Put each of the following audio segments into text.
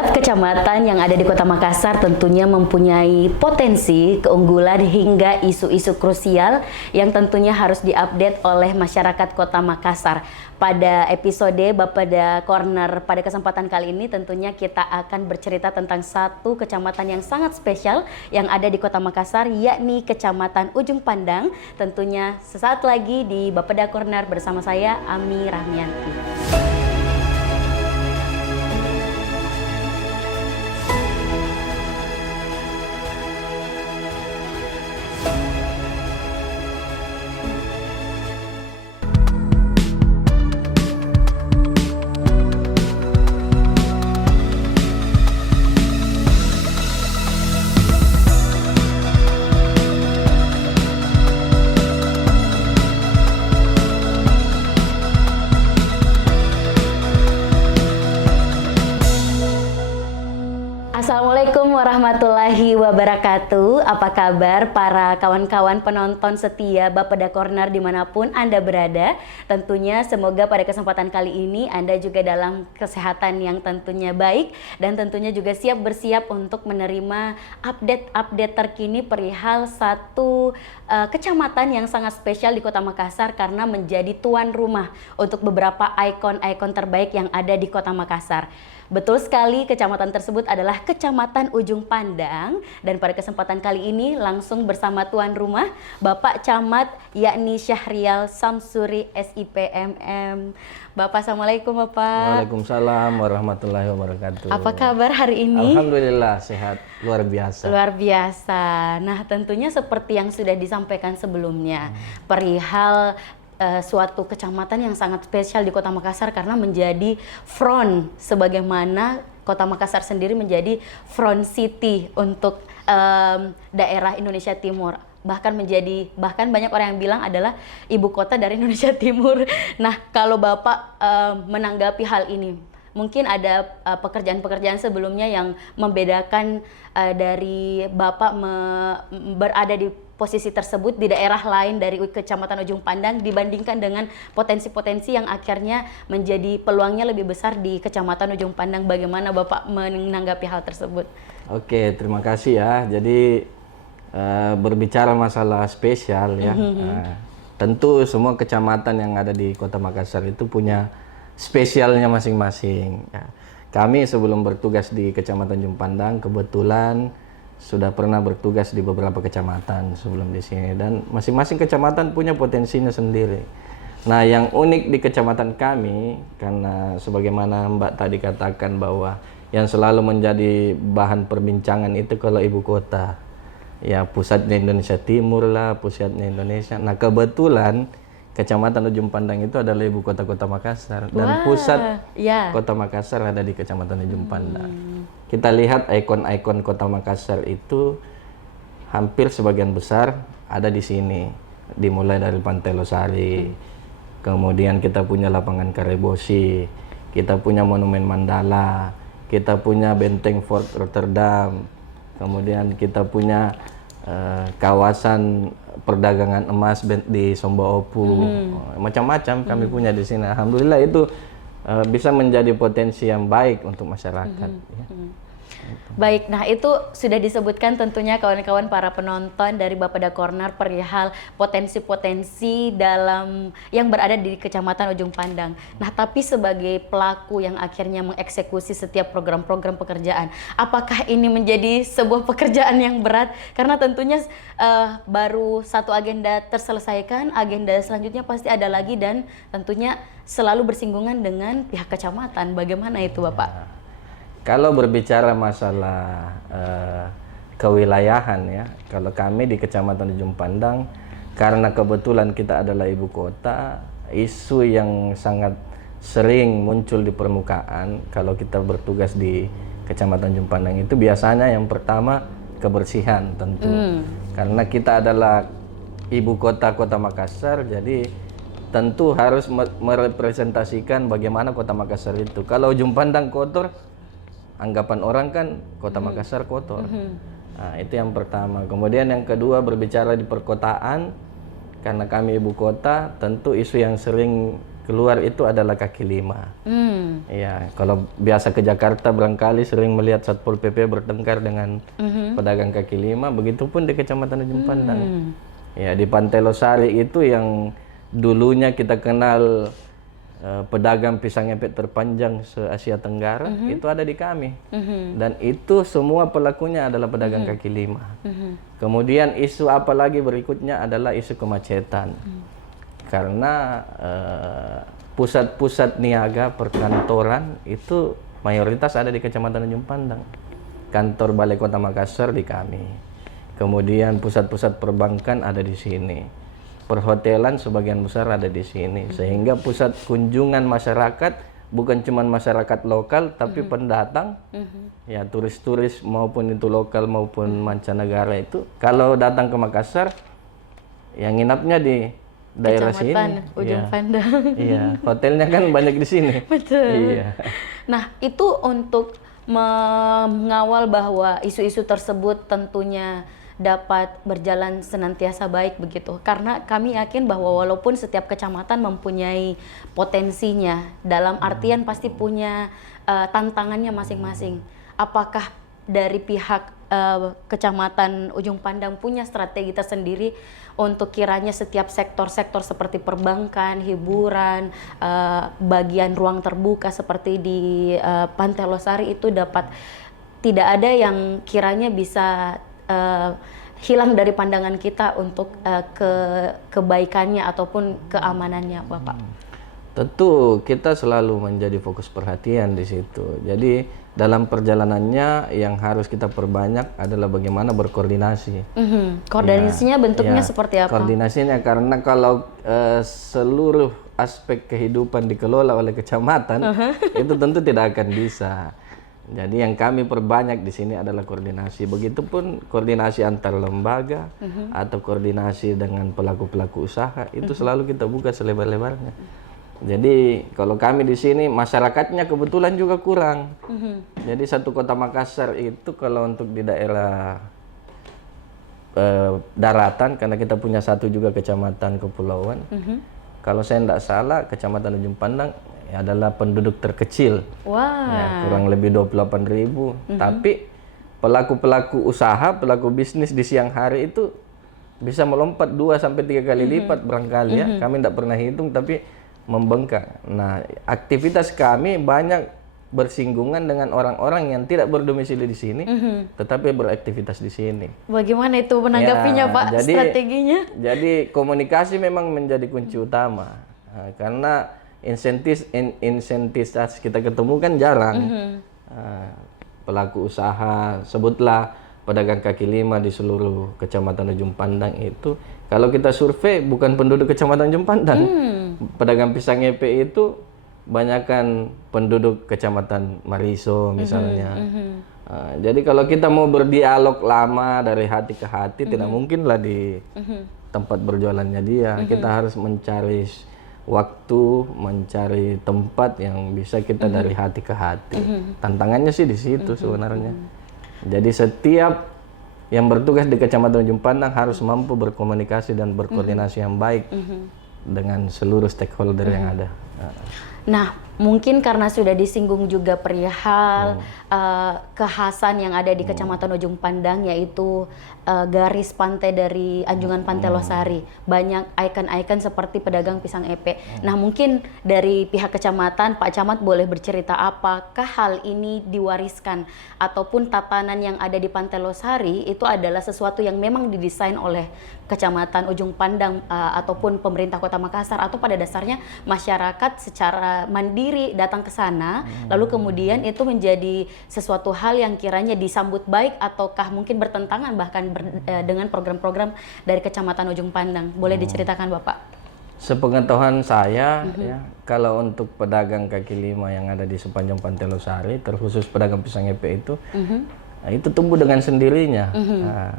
Setiap kecamatan yang ada di Kota Makassar tentunya mempunyai potensi, keunggulan hingga isu-isu krusial yang tentunya harus diupdate oleh masyarakat Kota Makassar. Pada episode Bapeda Corner pada kesempatan kali ini tentunya kita akan bercerita tentang satu kecamatan yang sangat spesial yang ada di Kota Makassar, yakni Kecamatan Ujung Pandang. Tentunya sesaat lagi di Bapeda Corner bersama saya Ami Rahmianti. Assalamualaikum warahmatullahi wabarakatuh. Apa kabar para kawan-kawan penonton setia Bapeda Corner dimanapun Anda berada? Tentunya semoga pada kesempatan kali ini Anda juga dalam kesehatan yang tentunya baik dan tentunya juga siap bersiap untuk menerima update terkini perihal satu kecamatan yang sangat spesial di Kota Makassar karena menjadi tuan rumah untuk beberapa ikon-ikon terbaik yang ada di Kota Makassar. Betul sekali, kecamatan tersebut adalah Kecamatan Ujung Pandang dan pada kesempatan kali ini langsung bersama tuan rumah Bapak Camat yakni Syahrial Samsuri SIPMM. Bapak, Assalamualaikum Bapak. Waalaikumsalam warahmatullahi wabarakatuh. Apa kabar hari ini? Alhamdulillah sehat, luar biasa. Luar biasa. Nah, tentunya seperti yang sudah disampaikan sebelumnya perihal suatu kecamatan yang sangat spesial di Kota Makassar karena menjadi front, sebagaimana Kota Makassar sendiri menjadi front city untuk daerah Indonesia Timur. Bahkan banyak orang yang bilang adalah ibu kota dari Indonesia Timur. Nah, kalau Bapak menanggapi hal ini, mungkin ada pekerjaan-pekerjaan sebelumnya yang membedakan dari Bapak berada di posisi tersebut di daerah lain dari Kecamatan Ujung Pandang dibandingkan dengan potensi-potensi yang akhirnya menjadi peluangnya lebih besar di Kecamatan Ujung Pandang. Bagaimana Bapak menanggapi hal tersebut? Oke, terima kasih ya. Jadi berbicara masalah spesial ya, tentu semua kecamatan yang ada di Kota Makassar itu punya spesialnya masing-masing. Ya. Kami sebelum bertugas di Kecamatan Ujung Pandang kebetulan sudah pernah bertugas di beberapa kecamatan sebelum di sini dan masing-masing kecamatan punya potensinya sendiri. Nah, yang unik di kecamatan kami karena sebagaimana Mbak tadi katakan bahwa yang selalu menjadi bahan perbincangan itu kalau ibu kota. Ya, pusatnya Indonesia Timur lah, pusatnya Indonesia. Nah, kebetulan Kecamatan Ujung Pandang itu adalah ibu kota Kota Makassar dan pusat Kota Makassar ada di Kecamatan Ujung Pandang. Kita lihat ikon-ikon Kota Makassar itu hampir sebagian besar ada di sini. Dimulai dari Pantai Losari, kemudian kita punya Lapangan Karebosi, kita punya Monumen Mandala, kita punya Benteng Fort Rotterdam, kemudian kita punya kawasan perdagangan emas di Somba Opu, macam-macam kami punya di sini. Alhamdulillah itu bisa menjadi potensi yang baik untuk masyarakat. Ya. Baik, nah itu sudah disebutkan tentunya kawan-kawan para penonton dari Bapeda Corner perihal potensi-potensi dalam yang berada di Kecamatan Ujung Pandang. Nah, tapi sebagai pelaku yang akhirnya mengeksekusi setiap program-program pekerjaan, apakah ini menjadi sebuah pekerjaan yang berat? Karena tentunya baru satu agenda terselesaikan, agenda selanjutnya pasti ada lagi dan tentunya selalu bersinggungan dengan pihak kecamatan. Bagaimana itu, Bapak? Kalau berbicara masalah kewilayahan ya, kalau kami di Kecamatan Ujung Pandang, karena kebetulan kita adalah ibu kota, isu yang sangat sering muncul di permukaan kalau kita bertugas di Kecamatan Ujung Pandang itu biasanya yang pertama kebersihan tentu. Karena kita adalah ibu kota Kota Makassar, jadi tentu harus merepresentasikan bagaimana Kota Makassar itu. Kalau Ujung Pandang kotor, anggapan orang kan Kota Makassar kotor. Nah, itu yang pertama. Kemudian yang kedua berbicara di perkotaan, karena kami ibu kota, tentu isu yang sering keluar itu adalah kaki lima. Ya, kalau biasa ke Jakarta barangkali sering melihat Satpol PP bertengkar dengan pedagang kaki lima, begitupun di Kecamatan Ujung Pandang. Ya, di Pantai Losari itu yang dulunya kita kenal pedagang pisang ngepet terpanjang se-Asia Tenggara, itu ada di kami. Dan itu semua pelakunya adalah pedagang kaki lima. Kemudian isu apa lagi berikutnya adalah isu kemacetan. Karena pusat-pusat niaga perkantoran itu mayoritas ada di Kecamatan Ujung Pandang. Kantor Balai Kota Makassar di kami. Kemudian pusat-pusat perbankan ada di sini. Perhotelan sebagian besar ada di sini. Sehingga pusat kunjungan masyarakat bukan cuma masyarakat lokal tapi pendatang, ya turis-turis maupun itu lokal maupun mancanegara itu kalau datang ke Makassar, yang nginapnya di daerah Kecamatan sini. Ujung Iya. Pandang. Iya, hotelnya kan banyak di sini. Betul. Iya. Nah, itu untuk mengawal bahwa isu-isu tersebut tentunya dapat berjalan senantiasa baik begitu. Karena kami yakin bahwa walaupun setiap kecamatan mempunyai potensinya, dalam artian pasti punya tantangannya masing-masing. Apakah dari pihak Kecamatan Ujung Pandang punya strategi tersendiri untuk kiranya setiap sektor-sektor seperti perbankan, hiburan, bagian ruang terbuka seperti di Pantai Losari itu dapat tidak ada yang kiranya bisa hilang dari pandangan kita untuk kebaikannya ataupun keamanannya, Bapak. Tentu kita selalu menjadi fokus perhatian di situ. Jadi dalam perjalanannya yang harus kita perbanyak adalah bagaimana berkoordinasi. Koordinasinya bentuknya seperti apa? Koordinasinya karena kalau seluruh aspek kehidupan dikelola oleh kecamatan, itu tentu tidak akan bisa. Jadi yang kami perbanyak di sini adalah koordinasi. Begitupun koordinasi antar lembaga atau koordinasi dengan pelaku-pelaku usaha itu selalu kita buka selebar-lebarnya. Jadi kalau kami di sini masyarakatnya kebetulan juga kurang. Jadi satu Kota Makassar itu kalau untuk di daerah daratan, karena kita punya satu juga kecamatan kepulauan. Kalau saya tidak salah, Kecamatan Ujung Pandang adalah penduduk terkecil. Ya, kurang lebih 28.000. Tapi pelaku-pelaku usaha, pelaku bisnis di siang hari itu bisa melompat 2 sampai 3 kali lipat barangkali ya. Kami tidak pernah hitung tapi membengkak. Nah, aktivitas kami banyak bersinggungan dengan orang-orang yang tidak berdomisili di sini, tetapi beraktivitas di sini. Bagaimana itu menanggapinya, Ya, Pak, strateginya? Jadi komunikasi memang menjadi kunci utama. Nah, karena insentif kita ketemu kan jarang. Pelaku usaha, sebutlah pedagang kaki lima di seluruh Kecamatan Ujung Pandang itu, kalau kita survei bukan penduduk Kecamatan Ujung Pandang. Pedagang pisang epe itu banyakkan penduduk Kecamatan Mariso misalnya. Jadi kalau kita mau berdialog lama dari hati ke hati, tidak mungkinlah di tempat berjualannya dia. Kita harus mencari waktu, mencari tempat yang bisa kita dari hati ke hati. Tantangannya sih di situ sebenarnya. Jadi setiap yang bertugas di Kecamatan Ujung Pandang harus mampu berkomunikasi dan berkoordinasi yang baik dengan seluruh stakeholder yang ada. Nah, mungkin karena sudah disinggung juga perihal kekhasan yang ada di Kecamatan Ujung Pandang, yaitu garis pantai dari Anjungan Pantai Losari. Banyak ikon-ikon seperti pedagang pisang epe. Nah, mungkin dari pihak kecamatan, Pak Camat boleh bercerita apakah hal ini diwariskan ataupun tatanan yang ada di Pantai Losari itu adalah sesuatu yang memang didesain oleh Kecamatan Ujung Pandang ataupun pemerintah Kota Makassar, atau pada dasarnya masyarakat secara mandiri datang ke sana, lalu kemudian itu menjadi sesuatu hal yang kiranya disambut baik, ataukah mungkin bertentangan bahkan dengan program-program dari Kecamatan Ujung Pandang. Boleh diceritakan, Bapak? Sepengetahuan saya, ya, kalau untuk pedagang kaki lima yang ada di sepanjang Pantai Losari, terkhusus pedagang pisang epe itu, nah, itu tumbuh dengan sendirinya. Nah,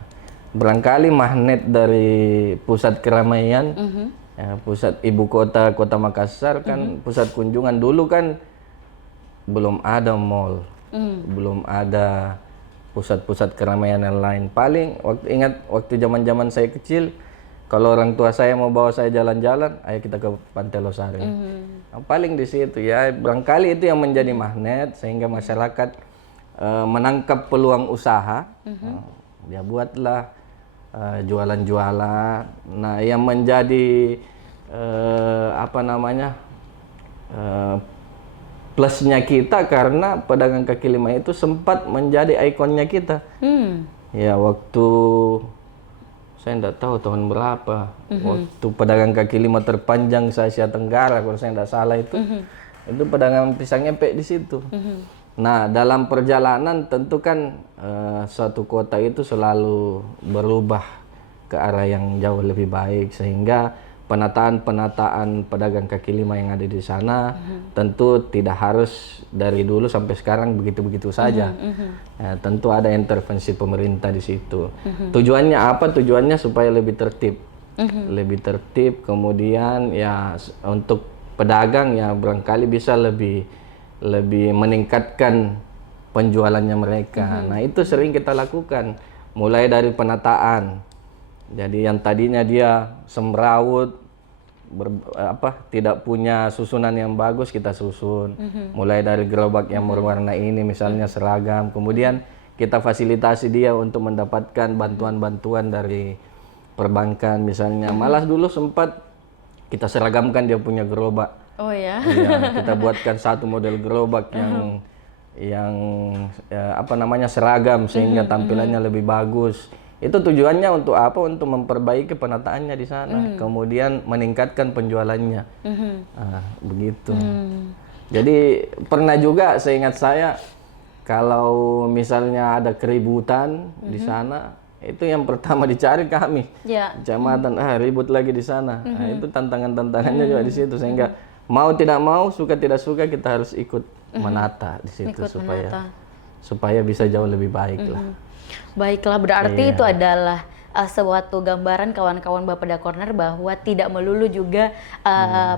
barangkali magnet dari pusat keramaian, ya, pusat ibu kota Kota Makassar kan pusat kunjungan. Dulu kan belum ada mall, belum ada pusat-pusat keramaian yang lain. Paling waktu zaman-zaman saya kecil, Kalau orang tua saya mau bawa saya jalan-jalan, ayo kita ke Pantai Losari. Nah, paling di situ ya, barangkali itu yang menjadi magnet sehingga masyarakat menangkap peluang usaha. Dia buatlah jualan-jualan. Nah, yang menjadi plusnya kita karena pedagang kaki lima itu sempat menjadi ikonnya kita. Ya, waktu saya tidak tahu tahun berapa, waktu pedagang kaki lima terpanjang se Asia Tenggara, kalau saya tidak salah itu pedagang pisang ngepek di situ. Nah, dalam perjalanan tentu kan suatu kota itu selalu berubah ke arah yang jauh lebih baik, sehingga penataan pedagang kaki lima yang ada di sana tentu tidak harus dari dulu sampai sekarang begitu-begitu saja. Ya, tentu ada intervensi pemerintah di situ. Tujuannya apa? Tujuannya supaya lebih tertib. Lebih tertib, kemudian ya untuk pedagang ya barangkali bisa lebih meningkatkan penjualannya mereka. Nah, itu sering kita lakukan mulai dari penataan. Jadi yang tadinya dia semrawut, tidak punya susunan yang bagus, kita susun. Mulai dari gerobak yang berwarna ini misalnya seragam, kemudian kita fasilitasi dia untuk mendapatkan bantuan-bantuan dari perbankan misalnya. Malah dulu sempat kita seragamkan dia punya gerobak. Oh ya. Iya, kita buatkan satu model gerobak yang seragam sehingga tampilannya lebih bagus. Itu tujuannya untuk apa? Untuk memperbaiki penataannya di sana, kemudian meningkatkan penjualannya. Begitu. Jadi pernah juga seingat saya kalau misalnya ada keributan di sana, itu yang pertama dicari kami. Kecamatan, ribut lagi di sana. Nah, itu tantangannya juga di situ, sehingga mau tidak mau, suka tidak suka kita harus ikut menata di situ supaya bisa jauh lebih baik lah. Baiklah, berarti itu adalah suatu gambaran kawan-kawan Bapeda Corner bahwa tidak melulu juga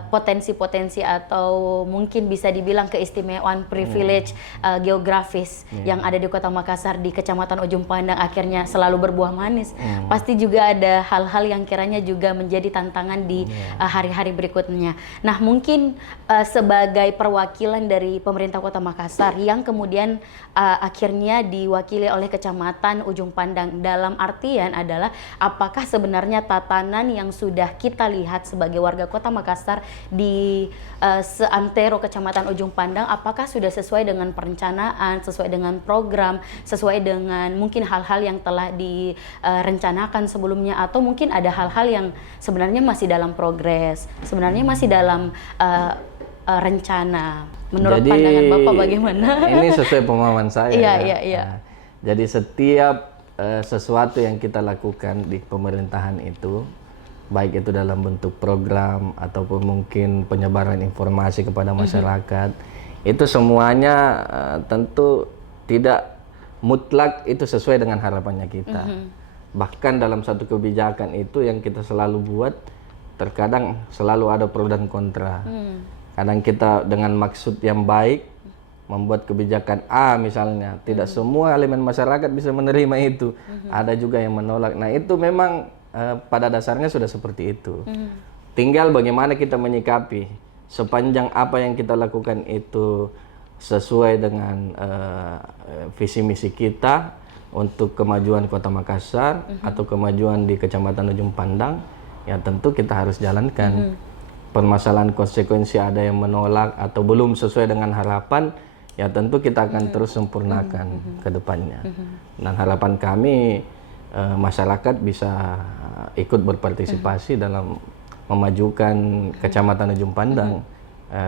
potensi-potensi atau mungkin bisa dibilang keistimewaan privilege geografis yang ada di Kota Makassar, di Kecamatan Ujung Pandang akhirnya selalu berbuah manis. Pasti juga ada hal-hal yang kiranya juga menjadi tantangan di hari-hari berikutnya. Nah, mungkin sebagai perwakilan dari pemerintah Kota Makassar yang kemudian akhirnya diwakili oleh Kecamatan Ujung Pandang, dalam artian adalah apakah sebenarnya tatanan yang sudah kita lihat sebagai warga Kota Makassar di seantero Kecamatan Ujung Pandang, apakah sudah sesuai dengan perencanaan, sesuai dengan program, sesuai dengan mungkin hal-hal yang telah direncanakan sebelumnya, atau mungkin ada hal-hal yang sebenarnya masih dalam progres, sebenarnya masih dalam rencana. Menurut pandangan Bapak bagaimana? Ini sesuai pemahaman saya. Iya. Nah, jadi setiap sesuatu yang kita lakukan di pemerintahan itu, baik itu dalam bentuk program ataupun mungkin penyebaran informasi kepada masyarakat, itu semuanya tentu tidak mutlak itu sesuai dengan harapannya kita. Bahkan dalam satu kebijakan itu yang kita selalu buat, terkadang selalu ada pro dan kontra. Kadang kita dengan maksud yang baik membuat kebijakan A misalnya, tidak semua elemen masyarakat bisa menerima itu. Ada juga yang menolak. Nah, itu memang pada dasarnya sudah seperti itu. Tinggal bagaimana kita menyikapi. Sepanjang apa yang kita lakukan itu sesuai dengan visi misi kita untuk kemajuan Kota Makassar atau kemajuan di Kecamatan Ujung Pandang, ya tentu kita harus jalankan. Permasalahan konsekuensi ada yang menolak atau belum sesuai dengan harapan, ya tentu kita akan terus sempurnakan ke depannya. Dan harapan kami masyarakat bisa ikut berpartisipasi dalam memajukan Kecamatan Ujung Pandang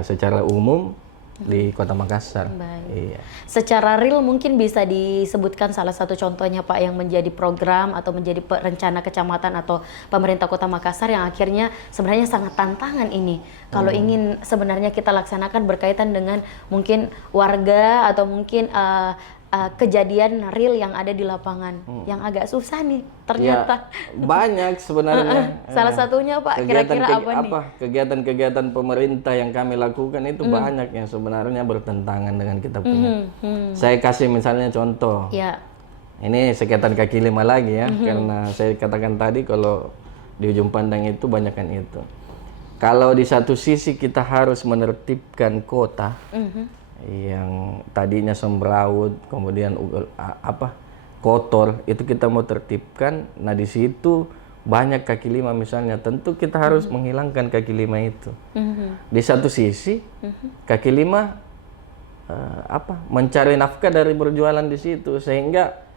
secara umum di Kota Makassar. Iya. Secara real mungkin bisa disebutkan salah satu contohnya Pak yang menjadi program atau menjadi rencana kecamatan atau pemerintah Kota Makassar yang akhirnya sebenarnya sangat tantangan ini. Kalau ingin sebenarnya kita laksanakan berkaitan dengan mungkin warga atau mungkin kejadian real yang ada di lapangan yang agak susah nih ternyata. Ya, banyak sebenarnya. Salah satunya Pak, kira-kira apa nih? Kegiatan-kegiatan pemerintah yang kami lakukan itu banyak yang sebenarnya bertentangan dengan kita punya. Saya kasih misalnya contoh. Ya. Ini sekitar kaki lima lagi ya, karena saya katakan tadi kalau di ujung pandang itu banyakkan itu. Kalau di satu sisi kita harus menertibkan kota yang tadinya semrawut, kemudian kotor, itu kita mau tertibkan. Nah di situ banyak kaki lima misalnya, tentu kita harus menghilangkan kaki lima itu. Di satu sisi kaki lima mencari nafkah dari berjualan di situ, sehingga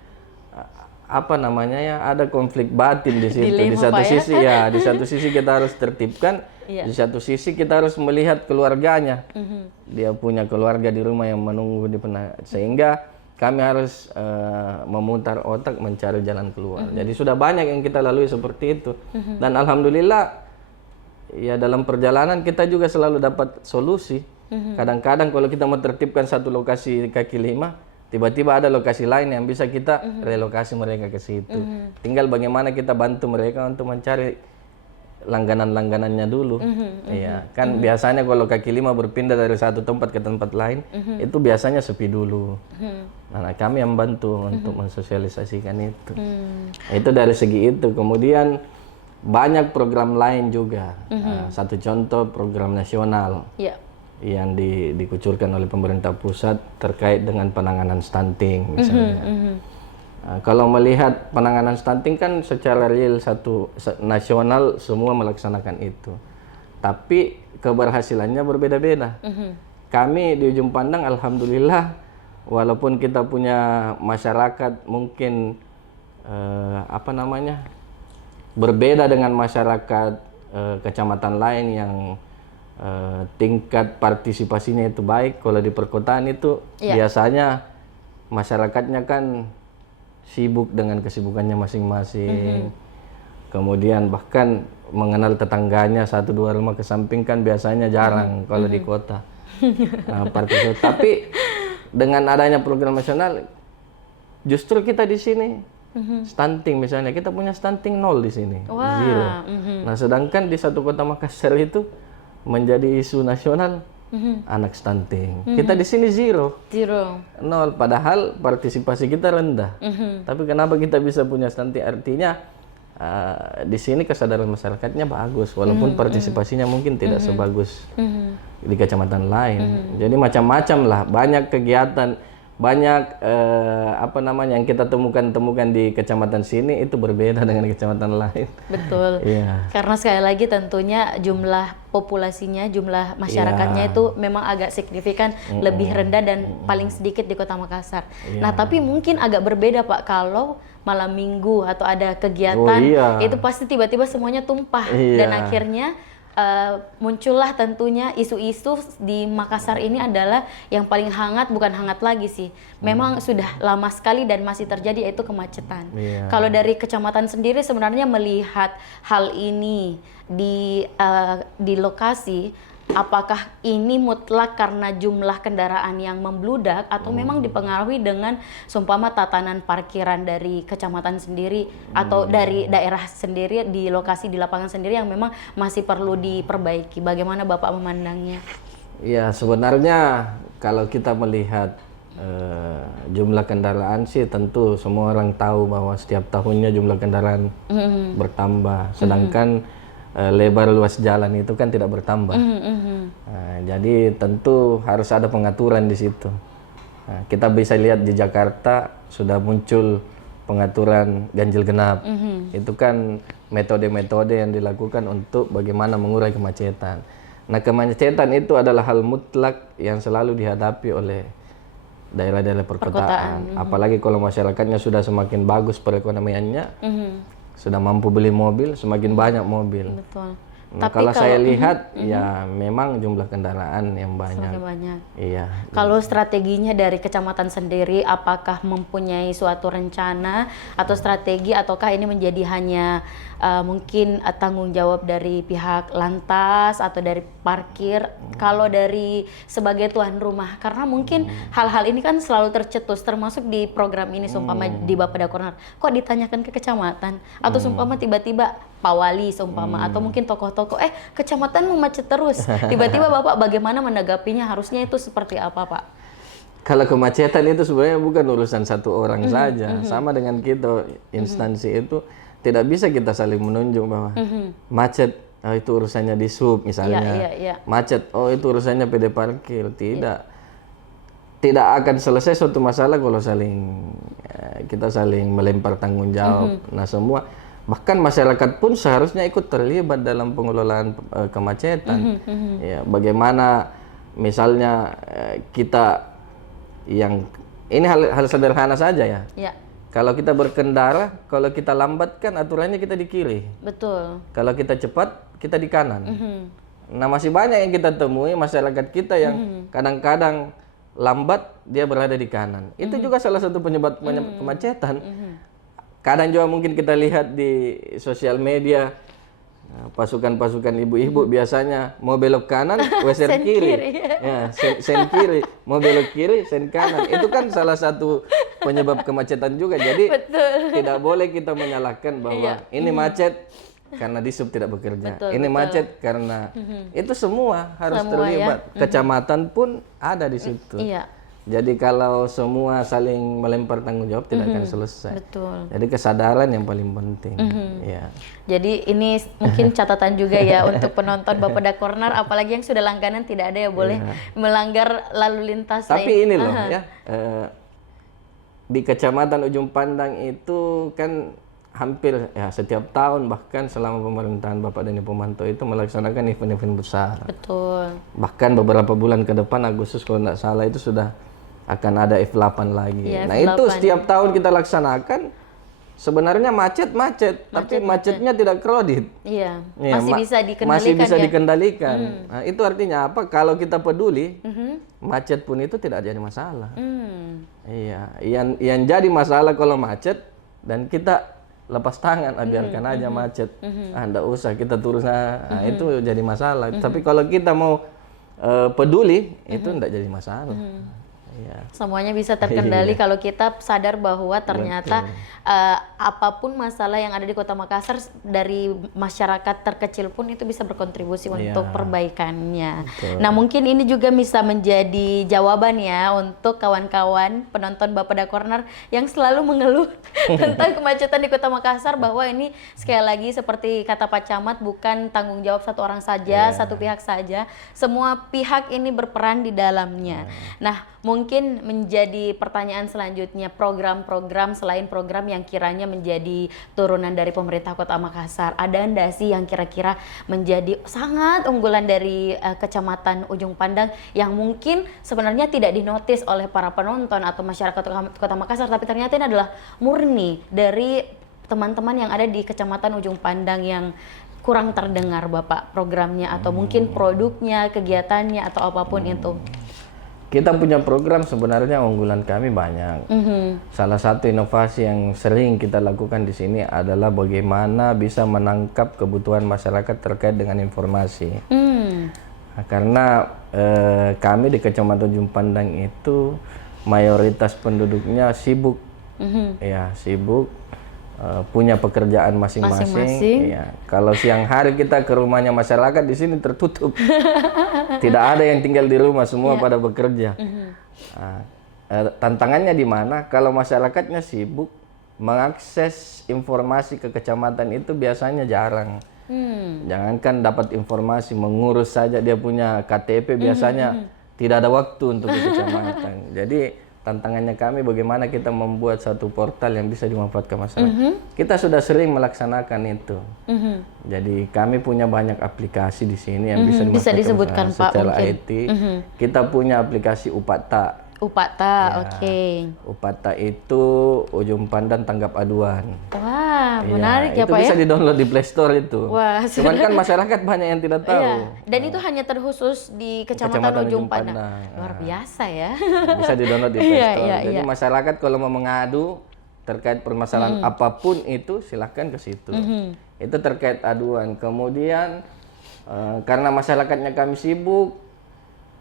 ada konflik batin di situ. Dilema, di satu Pak, sisi ya, di satu sisi kita harus tertibkan, di satu sisi kita harus melihat keluarganya. Dia punya keluarga di rumah yang menunggu sehingga kami harus memutar otak mencari jalan keluar. Jadi sudah banyak yang kita lalui seperti itu. Dan alhamdulillah ya dalam perjalanan kita juga selalu dapat solusi. Kadang-kadang kalau kita mau tertibkan satu lokasi kaki lima, tiba-tiba ada lokasi lain yang bisa kita relokasi mereka ke situ. Tinggal bagaimana kita bantu mereka untuk mencari langganan-langganannya dulu. Iya, kan biasanya kalau kaki lima berpindah dari satu tempat ke tempat lain, itu biasanya sepi dulu. Nah, kami yang bantu untuk mensosialisasikan itu. Itu dari segi itu. Kemudian banyak program lain juga. Satu contoh program nasional. Yang dikucurkan oleh pemerintah pusat terkait dengan penanganan stunting misalnya. Kalau melihat penanganan stunting kan secara real nasional semua melaksanakan itu. Tapi keberhasilannya berbeda-beda. Kami di ujung pandang alhamdulillah walaupun kita punya masyarakat mungkin berbeda dengan masyarakat kecamatan lain yang tingkat partisipasinya itu baik. Kalau di perkotaan itu biasanya masyarakatnya kan sibuk dengan kesibukannya masing-masing. Kemudian bahkan mengenal tetangganya 1-2 rumah ke samping kan biasanya jarang kalau di kota. Tapi dengan adanya program nasional justru kita di sini stunting misalnya, kita punya stunting 0 di sini. Zero. Nah, sedangkan di satu kota Makassar itu menjadi isu nasional anak stunting. Kita di sini zero, 0. Padahal partisipasi kita rendah. Tapi kenapa kita bisa punya stunting? Artinya di sini kesadaran masyarakatnya bagus, walaupun partisipasinya mungkin tidak sebagus di kecamatan lain. Jadi macam-macam lah, banyak kegiatan. Banyak yang kita temukan di kecamatan sini itu berbeda dengan kecamatan lain. Betul. Karena sekali lagi tentunya jumlah populasinya, jumlah masyarakatnya itu memang agak signifikan lebih rendah dan paling sedikit di Kota Makassar. Nah, tapi mungkin agak berbeda Pak kalau malam minggu atau ada kegiatan itu pasti tiba-tiba semuanya tumpah dan akhirnya muncullah tentunya isu-isu di Makassar ini adalah yang paling hangat, bukan hangat lagi sih. Memang sudah lama sekali dan masih terjadi, yaitu kemacetan. Kalau dari kecamatan sendiri sebenarnya melihat hal ini di lokasi, apakah ini mutlak karena jumlah kendaraan yang membludak atau memang dipengaruhi dengan seumpama tatanan parkiran dari kecamatan sendiri atau dari daerah sendiri di lokasi di lapangan sendiri yang memang masih perlu diperbaiki? Bagaimana Bapak memandangnya? Ya, sebenarnya kalau kita melihat jumlah kendaraan sih tentu semua orang tahu bahwa setiap tahunnya jumlah kendaraan bertambah, sedangkan lebar luas jalan itu kan tidak bertambah. Nah, jadi tentu harus ada pengaturan di situ. Nah, kita bisa lihat di Jakarta sudah muncul pengaturan ganjil genap. Itu kan metode-metode yang dilakukan untuk bagaimana mengurai kemacetan. Nah, kemacetan itu adalah hal mutlak yang selalu dihadapi oleh daerah-daerah perkotaan. Apalagi kalau masyarakatnya sudah semakin bagus perekonomiannya, sudah mampu beli mobil, semakin banyak mobil. Betul. Nah, kalau saya lihat ya memang jumlah kendaraan yang banyak. Iya. Kalau strateginya dari kecamatan sendiri, apakah mempunyai suatu rencana atau strategi, ataukah ini menjadi hanya mungkin tanggung jawab dari pihak lantas atau dari parkir? Kalau dari sebagai tuan rumah, karena mungkin hal-hal ini kan selalu tercetus, termasuk di program ini, seumpama di Bapeda Corner, kok ditanyakan ke kecamatan atau seumpama tiba-tiba Pak Wali seumpama atau mungkin tokoh-tokoh kecamatan macet terus, tiba-tiba Bapak bagaimana menanggapinya? Harusnya itu seperti apa Pak? Kalau kemacetan itu sebenarnya bukan urusan satu orang saja, sama dengan kita instansi itu tidak bisa kita saling menunjuk bahwa macet, oh itu urusannya di sub misalnya. Macet, oh itu urusannya PD parkir. Tidak akan selesai suatu masalah kalau kita saling melempar tanggung jawab. Nah semua, bahkan masyarakat pun seharusnya ikut terlibat dalam pengelolaan kemacetan. Ya, bagaimana misalnya kita yang ini hal sederhana saja ya. Kalau kita berkendara, kalau kita lambat kan aturannya kita di kiri. Betul. Kalau kita cepat, kita di kanan. Nah masih banyak yang kita temui masyarakat kita yang kadang-kadang lambat, dia berada di kanan. Itu juga salah satu penyebab kemacetan. Kadang juga mungkin kita lihat di sosial media, pasukan-pasukan ibu-ibu biasanya mau belok kanan, sen kiri. Ya, sen kiri, mau belok kiri, sen kanan. Itu kan salah satu penyebab kemacetan juga. Jadi tidak boleh kita menyalahkan bahwa ini macet karena di sub tidak bekerja. Ini macet karena itu semua harus terlibat. Kecamatan pun ada di situ. Jadi kalau semua saling melempar tanggung jawab tidak akan selesai. Jadi kesadaran yang paling penting. Ya. Jadi ini mungkin catatan juga ya untuk penonton Bapeda Corner, apalagi yang sudah langganan tidak ada ya boleh melanggar lalu lintas. Tapi ini loh ya, di Kecamatan Ujung Pandang itu kan hampir ya setiap tahun, bahkan selama pemerintahan Bapak Denny Pomanto itu melaksanakan event-event besar. Betul. Bahkan beberapa bulan ke depan, Agustus kalau tidak salah itu sudah akan ada F8 lagi. Nah F8. Itu setiap tahun kita laksanakan. Sebenarnya macet, tapi macetnya tidak kredit. Iya. Masih bisa dikendalikan. Masih bisa dikendalikan. Nah, itu artinya apa? Kalau kita peduli, macet pun itu tidak jadi masalah. Iya. Yang jadi masalah kalau macet dan kita lepas tangan, biarkan aja macet. Nggak usah kita turun. Nah, itu jadi masalah. Tapi kalau kita mau peduli, itu tidak jadi masalah. Semuanya bisa terkendali kalau kita sadar bahwa ternyata apapun masalah yang ada di Kota Makassar, dari masyarakat terkecil pun itu bisa berkontribusi untuk perbaikannya. Nah mungkin ini juga bisa menjadi jawaban ya untuk kawan-kawan penonton Bapeda Corner yang selalu mengeluh tentang kemacetan di Kota Makassar, bahwa ini sekali lagi seperti kata Pak Camat, bukan tanggung jawab satu orang saja, satu pihak saja, semua pihak ini berperan di dalamnya. Nah mungkin menjadi pertanyaan selanjutnya, program-program selain program yang kiranya menjadi turunan dari pemerintah Kota Makassar, ada enggak sih yang kira-kira menjadi sangat unggulan dari Kecamatan Ujung Pandang yang mungkin sebenarnya tidak dinotis oleh para penonton atau masyarakat Kota Makassar, tapi ternyata ini adalah murni dari teman-teman yang ada di Kecamatan Ujung Pandang yang kurang terdengar Bapak programnya atau mungkin produknya, kegiatannya atau apapun itu? Kita punya program sebenarnya unggulan kami banyak. Salah satu inovasi yang sering kita lakukan di sini adalah bagaimana bisa menangkap kebutuhan masyarakat terkait dengan informasi. Nah, karena kami di Kecamatan Ujung Pandang itu mayoritas penduduknya sibuk, ya sibuk. Punya pekerjaan masing-masing. Ya. Kalau siang hari kita ke rumahnya masyarakat di sini tertutup, tidak ada yang tinggal di rumah, semua pada bekerja. Tantangannya di mana? Kalau masyarakatnya sibuk, mengakses informasi ke kecamatan itu biasanya jarang. Jangankan dapat informasi, mengurus saja dia punya KTP biasanya tidak ada waktu untuk ke kecamatan. Jadi tantangannya kami bagaimana kita membuat satu portal yang bisa dimanfaatkan masyarakat. Kita sudah sering melaksanakan itu. Jadi kami punya banyak aplikasi di sini yang bisa dimanfaatkan disebutkan secara Pak, IT. Kita punya aplikasi Upata. Oke. Upata itu Ujung Pandang Tanggap Aduan. Wah, menarik ya Pak ya. Itu bisa di-download di Play Store itu. Wah, cuman kan masyarakat banyak yang tidak tahu. Dan itu hanya terkhusus di Kecamatan Ujung Pandang. Luar biasa ya. Bisa di-download di Play Store. Jadi masyarakat kalau mau mengadu terkait permasalahan apapun itu silahkan ke situ. Itu terkait aduan. Kemudian karena masyarakatnya kami sibuk,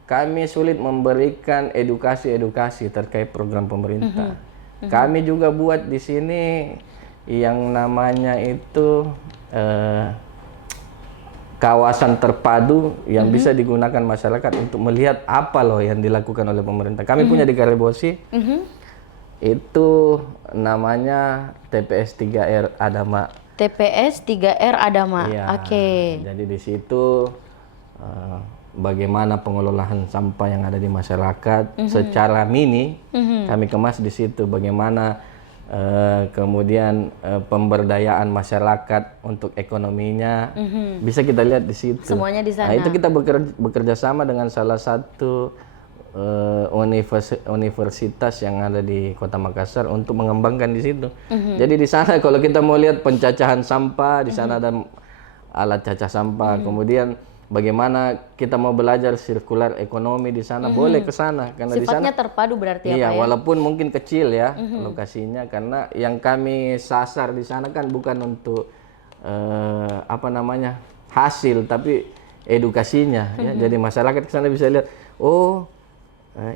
kami sulit memberikan edukasi terkait program pemerintah. Kami juga buat di sini yang namanya itu kawasan terpadu yang bisa digunakan masyarakat untuk melihat apa loh yang dilakukan oleh pemerintah. Kami punya di Karebosi, itu namanya TPS 3R Adama TPS 3R Adama. Iya. Oke. Jadi di situ bagaimana pengelolaan sampah yang ada di masyarakat secara mini, kami kemas di situ. Bagaimana kemudian pemberdayaan masyarakat untuk ekonominya bisa kita lihat di situ. Semuanya di sana. Nah, itu kita bekerja sama dengan salah satu universitas yang ada di Kota Makassar untuk mengembangkan di situ. Jadi di sana kalau kita mau lihat pencacahan sampah, di sana ada alat cacah sampah. Kemudian bagaimana kita mau belajar sirkular ekonomi di sana, boleh ke sana karena di sana Sifatnya terpadu berarti iya, ya Pak ya? walaupun mungkin kecil ya lokasinya, karena yang kami sasar di sana kan bukan untuk hasil, tapi edukasinya ya. Jadi masyarakat ke sana bisa lihat, oh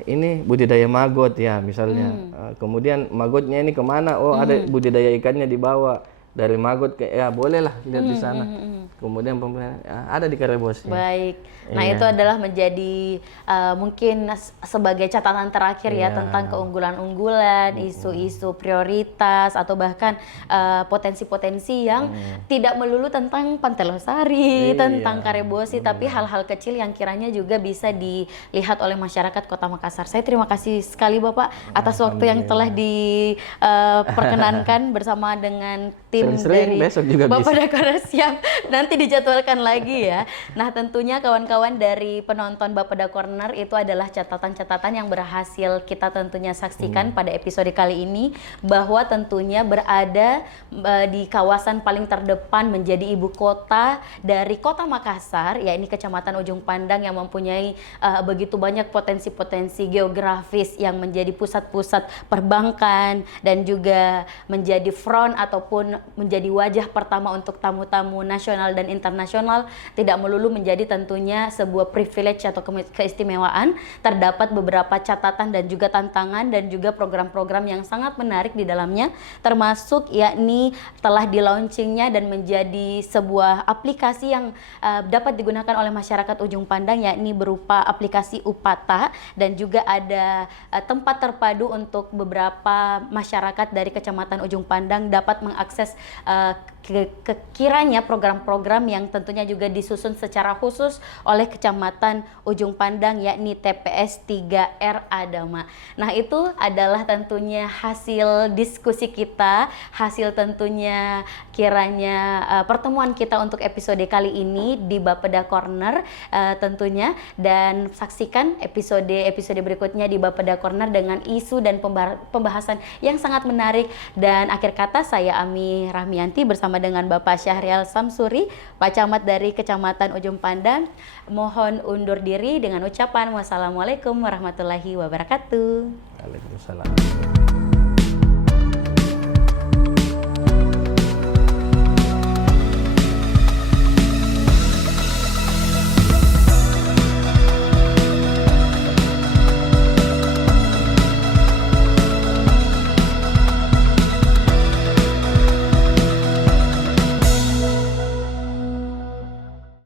ini budidaya maggot ya misalnya. Kemudian maggotnya ini kemana? Oh ada budidaya ikannya di bawah. Dari maggot ke ya bolehlah lihat di sana. Kemudian ada di Karebosi. Baik. Nah, itu adalah menjadi mungkin sebagai catatan terakhir ya tentang keunggulan-unggulan, isu-isu prioritas atau bahkan potensi-potensi yang tidak melulu tentang Pantai Losari, tentang Karebosi, tapi hal-hal kecil yang kiranya juga bisa dilihat oleh masyarakat Kota Makassar. Saya terima kasih sekali Bapak atas waktu yang telah diperkenankan bersama dengan tim Sering-sering, dari besok juga Bapak bisa. Dakora. Siap, nanti dijadwalkan lagi ya. Nah, tentunya kawan-kawan dari penonton Bapeda Corner itu adalah catatan-catatan yang berhasil kita tentunya saksikan pada episode kali ini, bahwa tentunya berada di kawasan paling terdepan menjadi ibu kota dari Kota Makassar, ya ini Kecamatan Ujung Pandang yang mempunyai begitu banyak potensi-potensi geografis yang menjadi pusat-pusat perbankan dan juga menjadi front ataupun menjadi wajah pertama untuk tamu-tamu nasional dan internasional. Tidak melulu menjadi tentunya sebuah privilege atau keistimewaan. Terdapat beberapa catatan dan juga tantangan dan juga program-program yang sangat menarik di dalamnya, termasuk yakni telah di-launchingnya dan menjadi sebuah aplikasi yang dapat digunakan oleh masyarakat Ujung Pandang, yakni berupa aplikasi Upata, dan juga ada tempat terpadu untuk beberapa masyarakat dari Kecamatan Ujung Pandang dapat mengakses kiranya program-program yang tentunya juga disusun secara khusus oleh Kecamatan Ujung Pandang, yakni TPS 3R Adama. Nah, itu adalah tentunya hasil diskusi kita, hasil tentunya kiranya pertemuan kita untuk episode kali ini di Bapeda Corner tentunya, dan saksikan episode berikutnya di Bapeda Corner dengan isu dan pembahasan yang sangat menarik. Dan akhir kata, saya Ami Rahmianti bersama dengan Bapak Syahrial Samsuri, Pak Camat dari Kecamatan Ujung Pandang, mohon undur diri dengan ucapan wassalamualaikum warahmatullahi wabarakatuh. Waalaikumsalam.